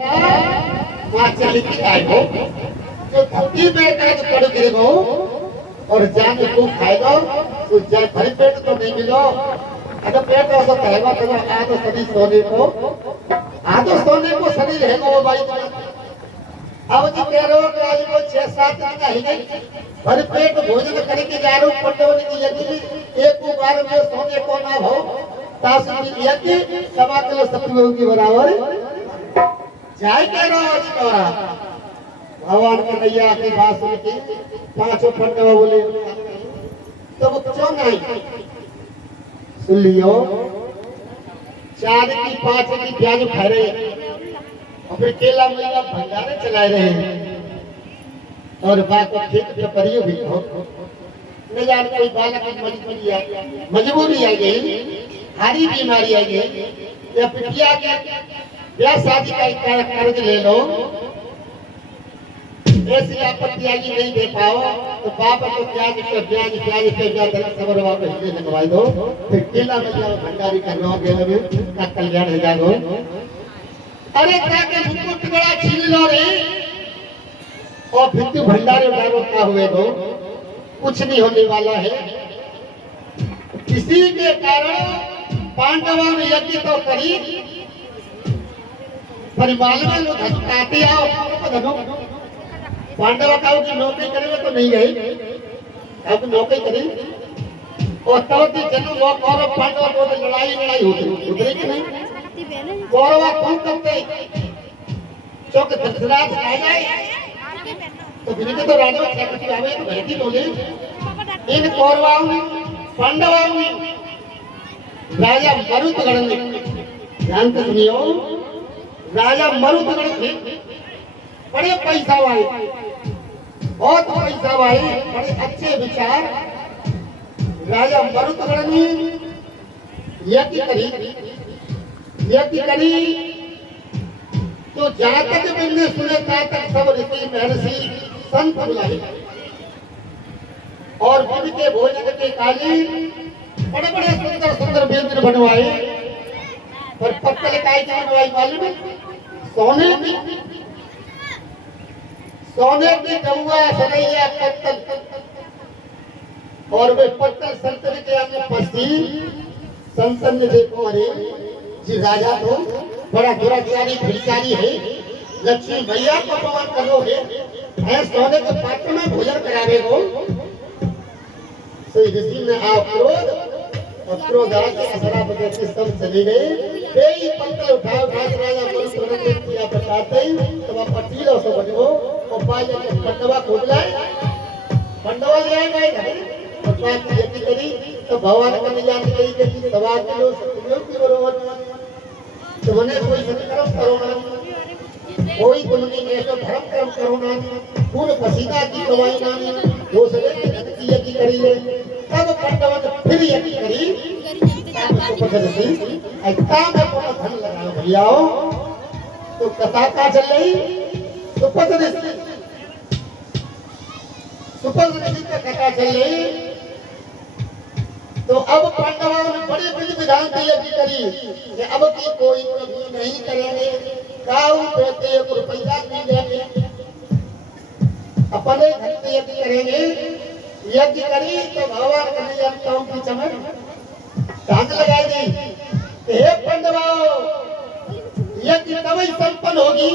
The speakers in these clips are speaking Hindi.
वहाँ चली की आएगो जो धरती में काज पड़ गिरेगो और जान को खाएगो तो जान भरी पेट तो नहीं मिलो अगर पेट ऐसा कहेगा तो आधो शरीर सोने को शरीर है वो भाई अब जी कह रहे हो कि आज वो 6-7 दिन का है भर पेट भोजन करके जा रहे हो पटवनी की यदि एक बार में सोने को ना हो तासु की यदि सवा किलो सत्तू की बराबर जाए कह रहा हो आज तोरा भगवान कन्हैया की बात सुन के पांचों पंडवा बोले तो वो क्यों नहीं सुन लियो 4 की 5 की प्याज खा रहे और फिर केला मेला भंडारे चला रहे हैं और बात को ठीक से परियो भी हो न जान कोई बालक की मजबूरी आ गई हारी बीमारी आ गई या पिटिया के या शादी का कर्ज ले लो ऐसी आपत्ति आगे नहीं दे पाओ तो बाप को ब्याज पे ब्याज सबर वापस ले लगवाई दो फिर केला में जाओ भंडारी करवाओ गेले में का कल्याण हो जाओ अरे ताके मुकुट बड़ा छीन लो रे और भित्तु भंडारे उतारो का हुए दो कुछ नहीं होने वाला है किसी के कारण पांडवों ने यज्ञ तो करी परिवार में लोग हंसते आओ पांडव का की नौकरी करेंगे तो नहीं गए अब नौकरी करें और तब की जन्म वो कौरव पांडव को लड़ाई होती उतरे कि नहीं कौरव कौन करते चौक धृतराज आ जाए तो बिना तो राजा छत्रपति आवे तो भयती बोले इन कौरवाओं ने पांडवों ने राजा मरुतगण ने ध्यान से सुनियो राजा मरुतगण थे बड़े पैसा वाले बहुत पैसा वाले बड़े अच्छे विचार राजा मरुतगण ने यज्ञ करी तो जहां तक मैंने सुने तहां तक सब ऋषि महर्षि संत बुलाए और उनके भोजन के कालीन बड़े बड़े सुंदर सुंदर व्यंजन बनवाए पर पत्तल काय की बनवाई मालूम है सोने की कौआ सनैया पत्तल और वे पत्तल संतन के अंदर फंसी संतन ने देखो अरे जी राजा तो बड़ा दुराचारी भिखारी है लक्ष्मी भैया को अपमान करोगे है सोने के पात्र में भोजन करावे को तो ऋषि ने आप क्रोध आके असरा बदलते सब चले गए कई पत्तल उठाओ राजा मरुतगण ने किया बताते तब आप पटीलो से बनो और पाजे के पंडवा खोल लाए पंडवा ले आए गए और बात यज्ञ करी तो भगवान कन्हैया ने कही कि सवा किलो की बरोबर तो मने कोई सत्कर्म करो ना कोई गुणनी ऐसा धर्म कर्म करो ना पूर्ण पसीना की कमाई ना वो सगे की यज्ञ करी है तब पंडवा ने फिर यज्ञ करी तो पकड़ सी एकता में को धन लगाओ भैयाओ तो कथा का चल रही सुपद ऋषि का कथा चल रही तो अब पांडवों ने बड़े विधि विधान की यज्ञ करी कि अब की कोई प्रभु नहीं करेंगे काऊ कहते एक रुपया नहीं देंगे अपने घर से यज्ञ करेंगे यज्ञ करी तो भगवान कन्हैया काऊ की चमक धाक लगाई दी हे पांडवों यज्ञ तभी संपन्न होगी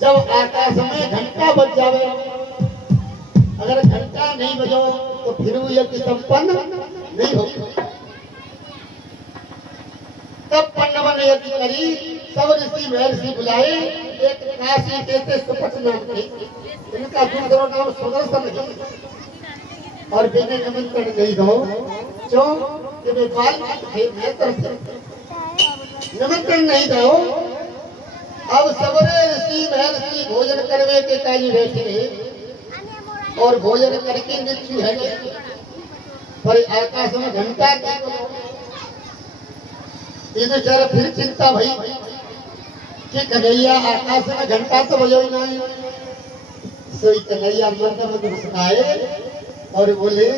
जब आकाश में घंटा बज जावे अगर घंटा नहीं बजो तो फिर वो यज्ञ संपन्न नहीं होगी तब पांडव ने यज्ञ करी सब ऋषि महर्षि बुलाए एक काशी कहते सुपथ नाम थे इनका दूसरा नाम सुदर्शन है और बिना निमंत्रण नहीं दो क्यों कि वे बाल थे निमंत्रण नहीं दो अब सबरे ऋषि महर्षि भोजन करवे के काजी बैठे और भोजन करके मृत्यु है पर आकाश में घंटा ये बेचारा फिर चिंता भाई कि कन्हैया आकाश में घंटा तो बजो ही नहीं सोई कन्हैया मंदिर में घुसनाए और बोले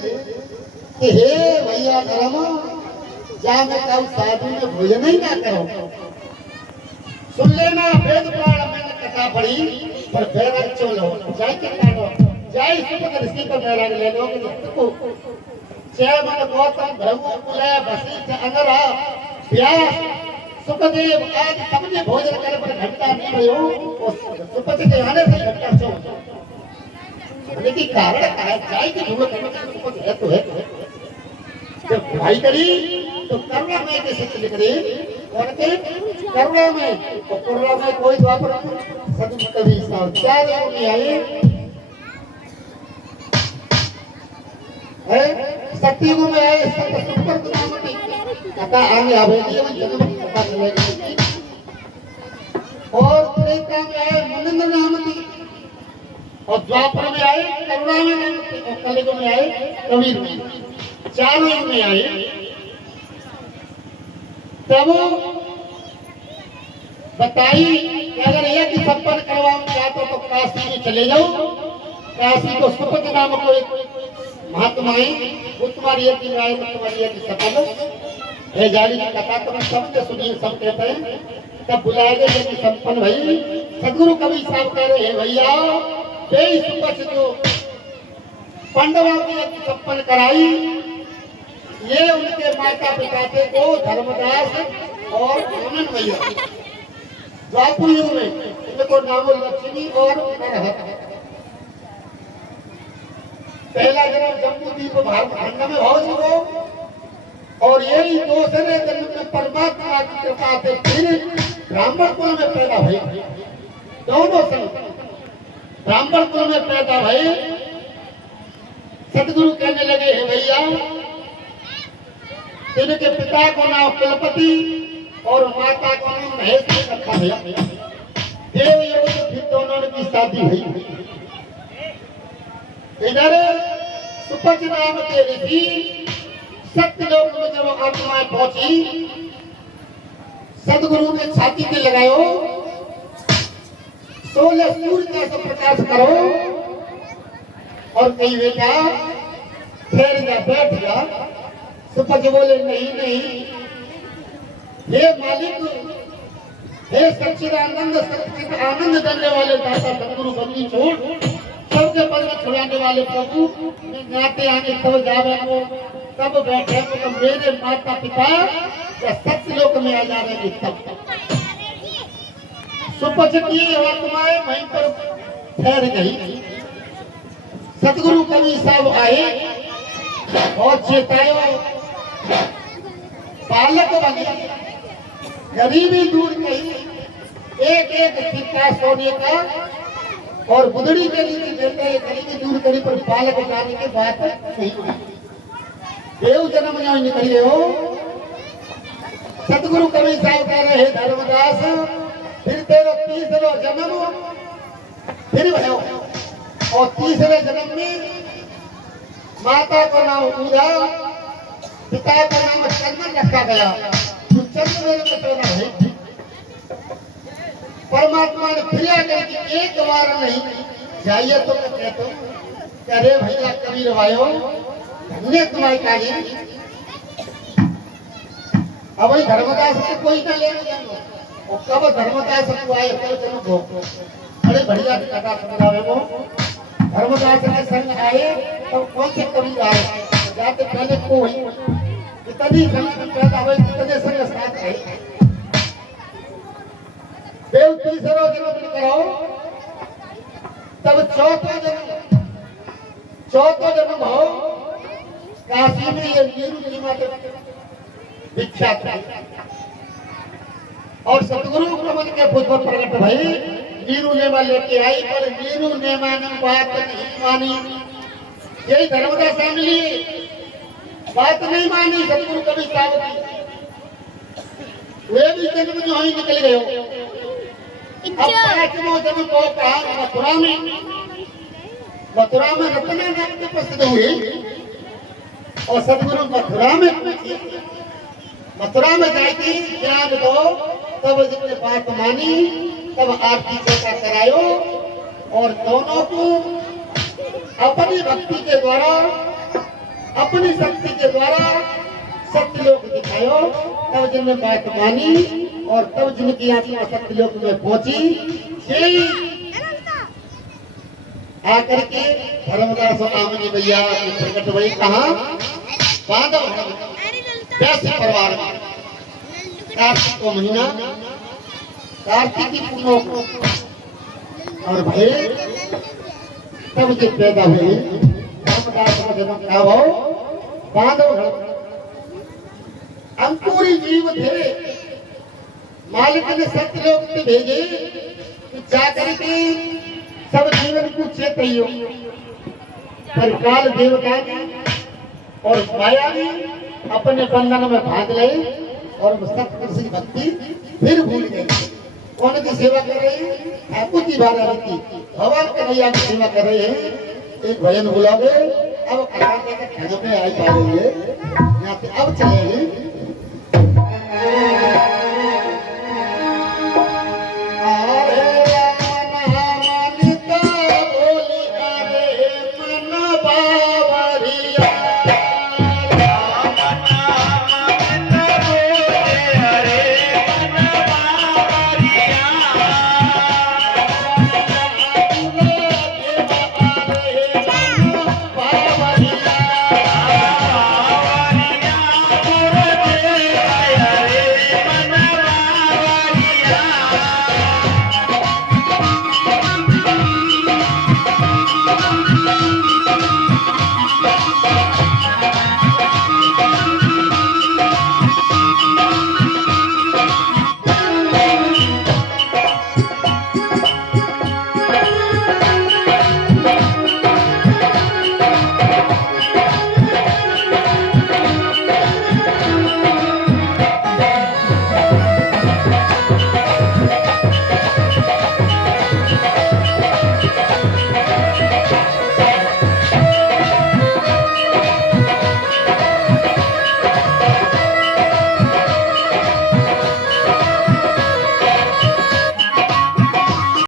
कि हे भैया धर्म जा मैं कल साधु में भोजन ही ना करो सुन लेना वेद पुराण में कथा पड़ी पर बैराग चलो जाय के कानो जाय सुपत ऋषि को बैराग ले लो कि को जय मन गौतम भृगु कुलय वशिष्ठ अंगरा व्यास सुखदेव आदि सबने भोजन करे पर घंटा नहीं भयो सुपत के आने से घंटा सो लेकिन कारण क्या है जाय की ढूंढ करने का सुपत है तो है जब भाई करी तो करुणा में कैसे चले करे और के करुणा में तो करुणा में कोई द्वापर सदु कवि साहब क्या लोग नहीं आए है सत्युग में आए संत सुपर नामती कथा आगे आवेगी वो जन्म की कथा चलेगी और त्रेता में आए मनिंद्र नामती और द्वापर में आए करुणा में नामती और कलियुग में आए कबीर में चारों युग में आए तब बताई कि अगर एक ही संपन्न करवाऊं चाहते तो काशी में चले जाओ काशी को सुपत नाम को एक महात्मा है वो तुम्हारी एक ही राय तुम्हारी एक ही सफल है जारी की कथा तो सबने सुनिए सब कहते हैं तब बुलाए गए ये संपन्न भाई सदगुरु कवि साहब कह रहे हैं भैया तेईस सुपच जो पांडवों की एक संपन्न कराई ये उनके माता पिता थे को धर्मदास और आनंद भैया द्वापर युग में इनको नाम लक्ष्मी और नरहत पहला जन्म जम्बूद्वीप भारत खंड में हो चुको और यही दूसरे जन्म में परमात्मा की कृपा से फिर ब्राह्मण कुल में पैदा हुए दोनों संत ब्राह्मण कुल में पैदा हुए सतगुरु कहने लगे हे भैया इनके पिता को नाम कुलपति और माता को नाम महेश रखा गया देव योग फिर दोनों की शादी हुई इधर सुपच नाम के ऋषि सत्यलोक में जब आत्माएं पहुंची सदगुरु ने छाती पे लगायो 16 सूर्य का प्रकाश करो और कई बेटा ठहर जा बैठ जा सुपच बोले नहीं नहीं हे मालिक हे सच्चिदानंद सच्चिद आनंद देने वाले दाता सदगुरु बंदी छोड़ सबके पद में छुड़ाने वाले प्रभु गाते आने तब जावे वो तब बैठे तो मेरे माता पिता या सत्यलोक में आ जाएंगे तब सुपच की आत्माएं वहीं पर ठहर गई सतगुरु कवि साहब आए और चेतायो बालक बने गरीबी दूर कही एक एक सिक्का सोने का और बुदड़ी के लिए देते हैं गरीबी दूर करी पर बालक जाने की बात नहीं देव जन्म में निकल गए हो सतगुरु कवि साहब कह रहे धर्मदास फिर तेरा तीसरा जन्म फिर भयो और तीसरे जन्म में माता का नाम पूजा पिता का नाम चंदन रखा गया तो चंद्र में पैदा है परमात्मा ने प्रिया करके एक बार नहीं जाइए तो मैं कहता हूँ अरे भैया कबीर भाइयों धन्य तुम्हारी काजी अब वही धर्मदास से कोई ना लेने जाओ और कब धर्मदास को आए तो जन्म हो बड़े बढ़िया कथा समझावे वो धर्मदास के संग आए तो कौन से कबीर आए जाते पहले कोई कितनी संग पैदा हुए कितने संग साथ आए देव तीसरा जन्म कराओ तब चौथा जन्म हो काशी में ये नीरू नीमा विख्यात है और सतगुरु प्रबंध के भुज पर प्रकट भाई नीरू नेमा लेके आई पर नीरू नेमा ने बात नहीं मानी यही धर्मदास फैमिली बात नहीं मानी सतगुरु कवि साहब की वे भी जन्म में ही निकल गए हो अब पांचवा जन्म को कहा मथुरा में रत्ना नाम के प्रसिद्ध हुए और सदगुरु मथुरा में जाएगी ज्ञान दो तब जितने बात मानी तब आरती चर्चा करायो और दोनों को अपनी भक्ति के द्वारा अपनी शक्ति के द्वारा सत्य लोक दिखायो तब जिनने बात मानी और तब जिनकी आत्मा सत्यलोक में पहुंची यही आकर के धर्मदास और आमनी भैया की प्रकट हुई कहा बांधव वैसे परिवार में कार्तिक को महीना कार्तिक की पूर्णों को और भाई तब जब पैदा हुए धर्मदास का जन्म क्या हो बांधव अंकुरी जीव थे मालिक ने सत्यलोक में भेजे कि जाकर के सब जीवन को चेतियो पर काल देवता ने और माया ने अपने बंधन में बांध ले और सत्य की भक्ति फिर भूल गए। कौन की सेवा कर रहे हैं? ठाकुर जी भारती भगवान कन्हैया की सेवा कर रहे हैं। एक भजन बुलाओगे अब कराने के खाने में आई पा रही है यहाँ से अब चलेगी